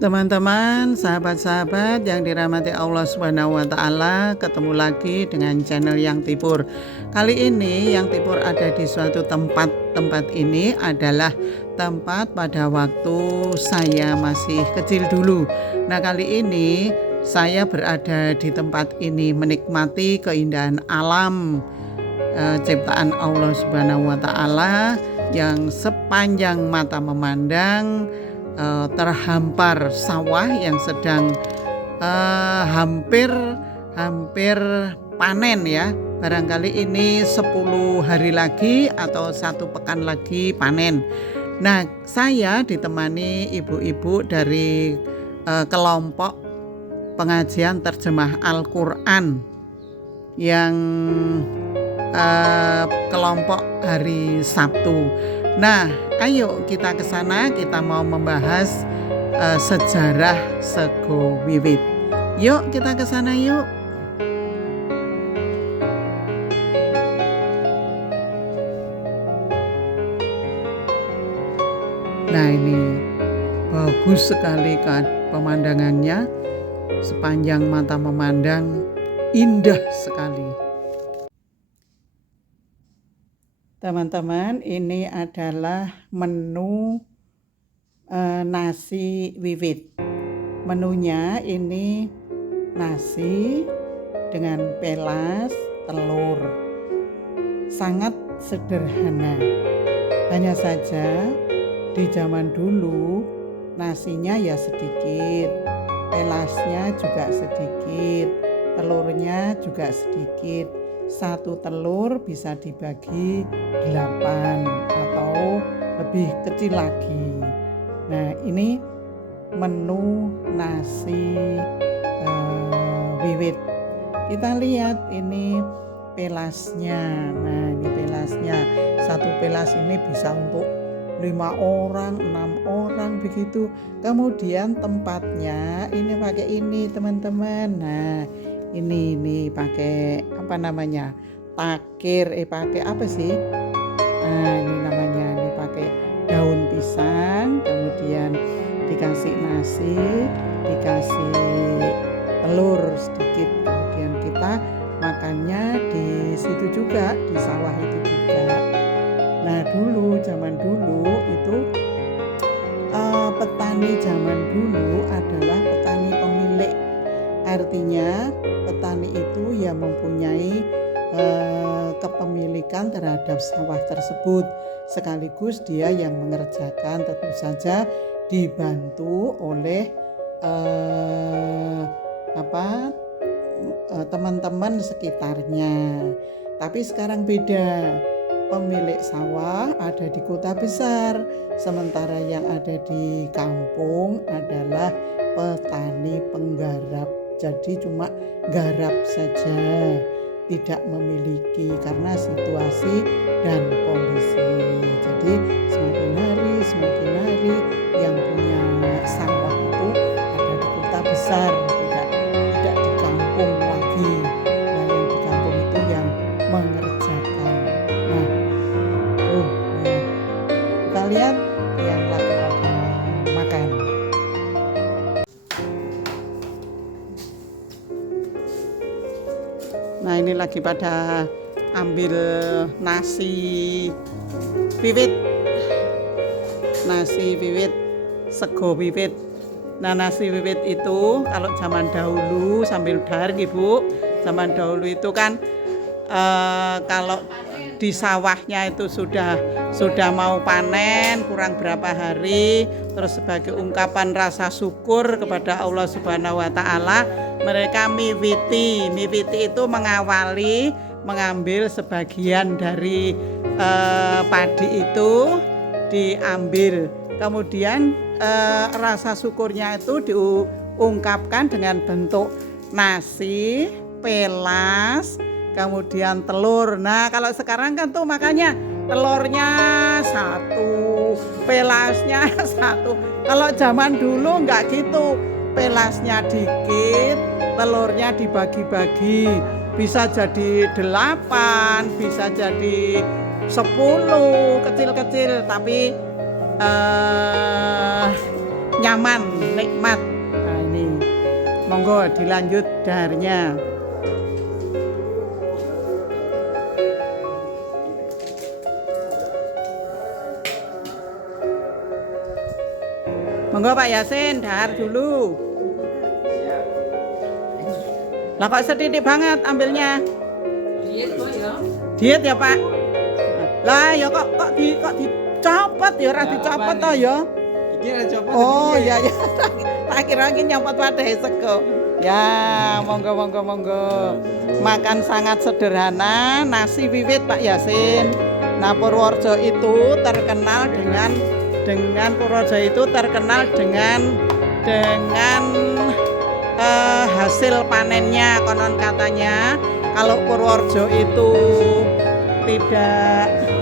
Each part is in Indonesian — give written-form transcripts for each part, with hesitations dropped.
Teman-teman, sahabat-sahabat yang dirahmati Allah Subhanahu wa taala, ketemu lagi dengan channel Yang Tipur. Kali ini Yang Tipur ada di suatu tempat. Tempat ini adalah tempat pada waktu saya masih kecil dulu. Nah, kali ini saya berada di tempat ini menikmati keindahan alam ciptaan Allah Subhanahu wa taala yang sepanjang mata memandang terhampar sawah yang sedang hampir panen ya. Barangkali ini 10 hari lagi atau 1 pekan lagi panen. Nah, saya ditemani ibu-ibu dari kelompok pengajian terjemah Al-Quran yang kelompok hari Sabtu. Nah, ayo kita ke sana, kita mau membahas sejarah Sego Wiwit. Yuk kita ke sana yuk. Nah, ini bagus sekali kan pemandangannya, sepanjang mata memandang indah sekali. Teman-teman, ini adalah menu nasi wiwit. Menunya ini nasi dengan pelas, telur. Sangat sederhana. Hanya saja di zaman dulu nasinya ya sedikit, pelasnya juga sedikit, telurnya juga sedikit. 1 telur bisa dibagi 8 atau lebih kecil lagi. Nah, ini menu nasi wiwit. Kita lihat ini pelasnya. Nah, ini pelasnya. 1 pelas ini bisa untuk 5 orang, 6 orang begitu. Kemudian tempatnya ini pakai ini teman-teman. Nah, ini pakai apa namanya? Takir, pakai apa sih? Nah, ini namanya, ini pakai daun pisang, kemudian dikasih nasi, dikasih telur sedikit, kemudian kita makannya di situ juga, di sawah itu juga. Nah, zaman dulu itu petani zaman dulu adalah petani pemilik. Artinya petani itu yang mempunyai kepemilikan terhadap sawah tersebut, sekaligus dia yang mengerjakan, tentu saja dibantu oleh teman-teman sekitarnya. Tapi sekarang beda. Pemilik sawah ada di kota besar, sementara yang ada di kampung adalah petani penggarap. Jadi cuma garap saja, tidak memiliki karena situasi dan kondisi. Jadi semakin hari yang punya sawah itu ada di kota besar, tidak di kampung lagi. Nah, yang di kampung itu yang mengerjakan. Nah, kita lihat yang lagi pada makan. Nah, ini lagi pada ambil nasi wiwit, sego wiwit. Nah, nasi wiwit itu kalau zaman dahulu sambil dar Ibu, zaman dahulu itu kan kalau di sawahnya itu sudah mau panen, kurang berapa hari, terus sebagai ungkapan rasa syukur kepada Allah Subhanahu wa taala, mereka miwiti itu mengawali, mengambil sebagian dari padi itu diambil. Kemudian rasa syukurnya itu diungkapkan dengan bentuk nasi, pelas, kemudian telur. Nah, kalau sekarang kan tuh makanya telurnya 1, pelasnya 1. Kalau zaman dulu enggak gitu. Pelasnya dikit, telurnya dibagi-bagi. Bisa jadi 8, bisa jadi 10 kecil-kecil, tapi nyaman, nikmat. Nah ini, monggo dilanjut daharnya. Monggo Pak Yasin, dahar dulu. Lah kok setitik banget ambilnya? Diet ya Pak? Lah ya kok dicopot ya, ora dicopot toh ya? Oh iya ya. Tak kira iki nyopot wadah sego. Ya, monggo. Makan sangat sederhana, nasi wiwit Pak Yasin. Nah, Purworejo itu terkenal dengan hasil panennya. Konon katanya kalau Purworejo itu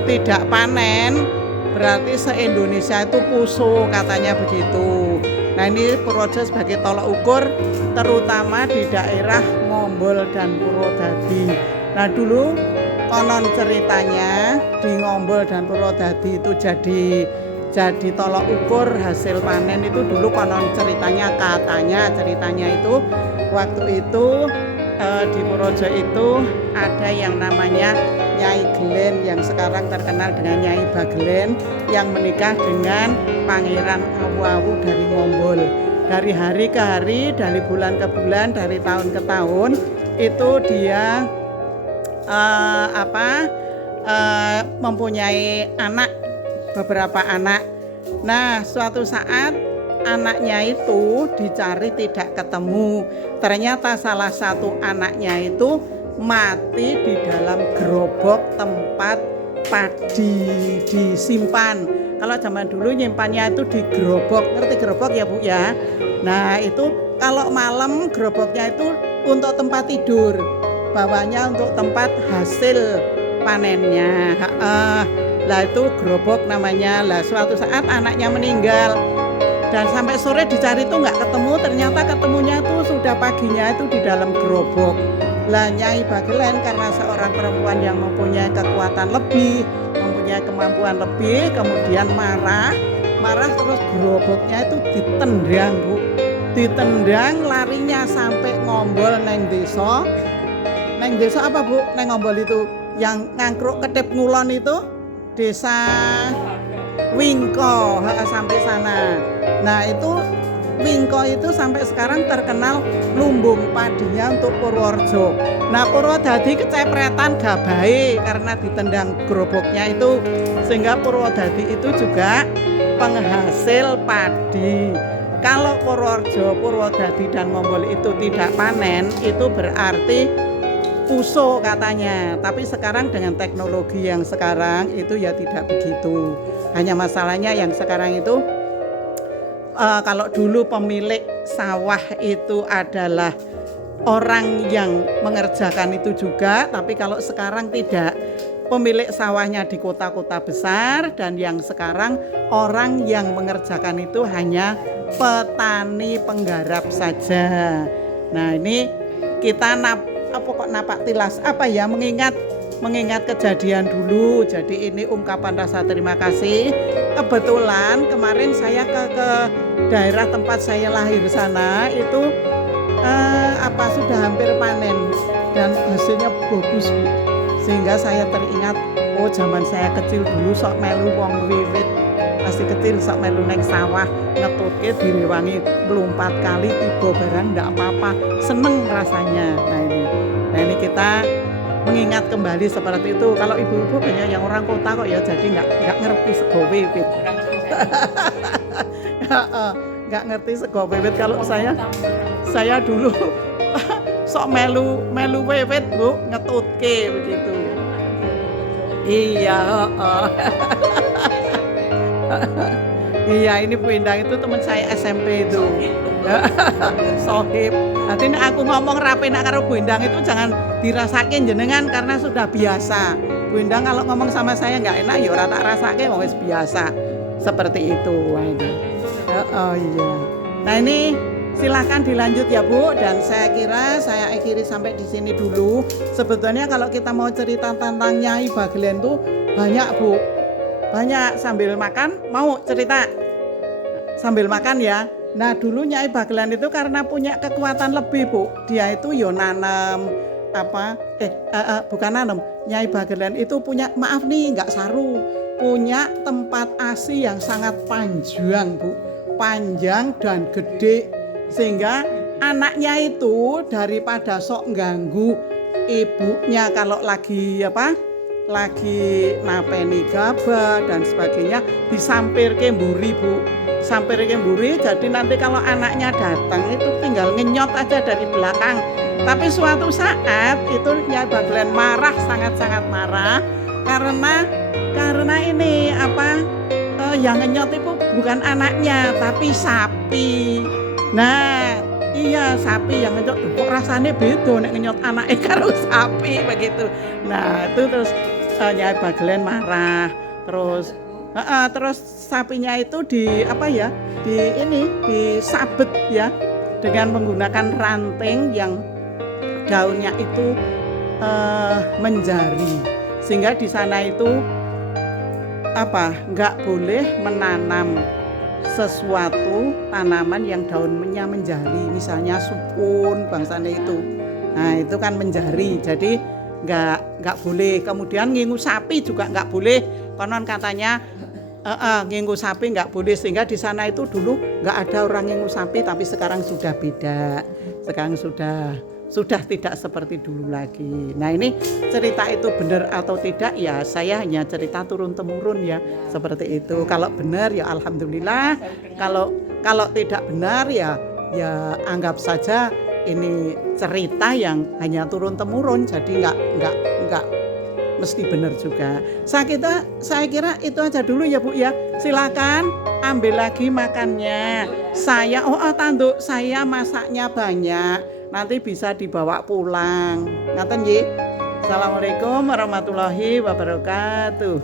tidak panen, berarti se-Indonesia itu pusuh, katanya begitu. Nah ini Purworejo sebagai tolak ukur terutama di daerah Ngombol dan Purwodadi. Nah dulu konon ceritanya di Ngombol dan Purwodadi itu jadi tolak ukur hasil panen itu dulu konon ceritanya itu waktu itu di Purworejo itu ada yang namanya Nyai Gelen yang sekarang terkenal dengan Nyai Bagelen yang menikah dengan Pangeran Awu-Awu dari Ngombol. Dari hari ke hari, dari bulan ke bulan, dari tahun ke tahun itu dia mempunyai beberapa anak. Nah, suatu saat anaknya itu dicari tidak ketemu. Ternyata salah satu anaknya itu mati di dalam gerobak tempat padi disimpan. Kalau zaman dulu nyimpannya itu di gerobak, ngerti gerobak ya Bu ya? Nah itu kalau malam gerobaknya itu untuk tempat tidur, bawahnya untuk tempat hasil panennya. Lah itu gerobak namanya. Lah suatu saat anaknya meninggal dan sampai sore dicari itu nggak ketemu. Ternyata ketemunya itu sudah paginya itu di dalam gerobak. Lah Nyai Bagelen karena seorang perempuan yang mempunyai kekuatan lebih, mempunyai kemampuan lebih, kemudian marah terus gerobaknya itu ditendang Bu. Ditendang larinya sampai Ngombol neng desa. Neng desa apa Bu? Neng Ngombol itu yang ngangkruk kedep ngulon itu desa Wingko, sampai sana. Nah itu Wingko itu sampai sekarang terkenal lumbung padinya untuk Purworejo. Nah Purwodadi kecepretan gak baik karena ditendang gerobaknya itu, sehingga Purwodadi itu juga penghasil padi. Kalau Purworejo, Purwodadi dan Ngombol itu tidak panen, itu berarti pusuh katanya. Tapi sekarang dengan teknologi yang sekarang itu ya tidak begitu. Hanya masalahnya yang sekarang itu kalau dulu pemilik sawah itu adalah orang yang mengerjakan itu juga, tapi kalau sekarang tidak. Pemilik sawahnya di kota-kota besar dan yang sekarang orang yang mengerjakan itu hanya petani penggarap saja. Nah ini kita napak tilas mengingat kejadian dulu. Jadi ini ungkapan rasa terima kasih. Kebetulan kemarin saya ke daerah tempat saya lahir sana itu sudah hampir panen dan hasilnya bagus Bu. Sehingga saya teringat, oh zaman saya kecil dulu sok melu wong wiwit masih kecil sok melu neng sawah ngetutke direwangi 4 kali tiba barang ndak apa-apa, seneng rasanya. Nah ini kita mengingat kembali seperti itu. Kalau ibu-ibu banyak yang orang kota kok ya, jadi nggak ngerti sego wiwit. Nggak ngerti sego wiwit. Kalau saya dulu sok melu wiwit Bu, ngetutke begitu. Iya. Iya ini Bu Indang itu teman saya SMP itu. Sohib. Nanti aku ngomong rapi nak karo Bu Indang itu jangan dirasakin jenengan karena sudah biasa. Bu Indang kalau ngomong sama saya nggak enak ya ora tak rasake wis biasa. Seperti itu. Iya. Nah ini silahkan dilanjut ya Bu, dan saya kira saya akhiri sampai di sini dulu. Sebetulnya kalau kita mau cerita tentang Nyai Bagelen tuh banyak Bu, banyak. Sambil makan mau cerita sambil makan ya. Nah dulu Nyai Bagelen itu karena punya kekuatan lebih Bu, dia itu yo nanam bukan nanam, Nyai Bagelen itu punya, maaf nih nggak saru, punya tempat ASI yang sangat panjang Bu, panjang dan gede, sehingga anaknya itu daripada sok ganggu ibunya kalau lagi napeni gabah dan sebagainya, disampir ke mburi Bu, sampir ke mburi, jadi nanti kalau anaknya datang itu tinggal ngenyot aja dari belakang. Tapi suatu saat itu Nyai Bagelen marah, sangat-sangat marah, karena ini yang ngenyot itu bukan anaknya tapi sapi. Nah iya, sapi yang ngenyot kok rasanya beda nek ngenyot anaknya karo sapi begitu. Nah itu terus Nyai Bagelen marah, terus sapinya itu disabet ya dengan menggunakan ranting yang daunnya itu menjari, sehingga di sana itu nggak boleh menanam sesuatu tanaman yang daunnya menjari, misalnya sukun bangsanya itu. Nah itu kan menjari, jadi nggak boleh. Kemudian ngingu sapi juga nggak boleh, konon katanya ngingu sapi nggak boleh, sehingga di sana itu dulu nggak ada orang ngingu sapi, tapi sekarang sudah beda, sekarang sudah tidak seperti dulu lagi. Nah ini cerita itu benar atau tidak ya saya hanya cerita turun temurun ya, seperti itu. Kalau benar ya alhamdulillah, kalau tidak benar ya anggap saja ini cerita yang hanya turun temurun, jadi nggak mesti benar juga. Saya kira itu aja dulu ya Bu ya. Silakan ambil lagi makannya. Tanduk saya masaknya banyak, nanti bisa dibawa pulang. Ngaten nggih. Assalamualaikum warahmatullahi wabarakatuh.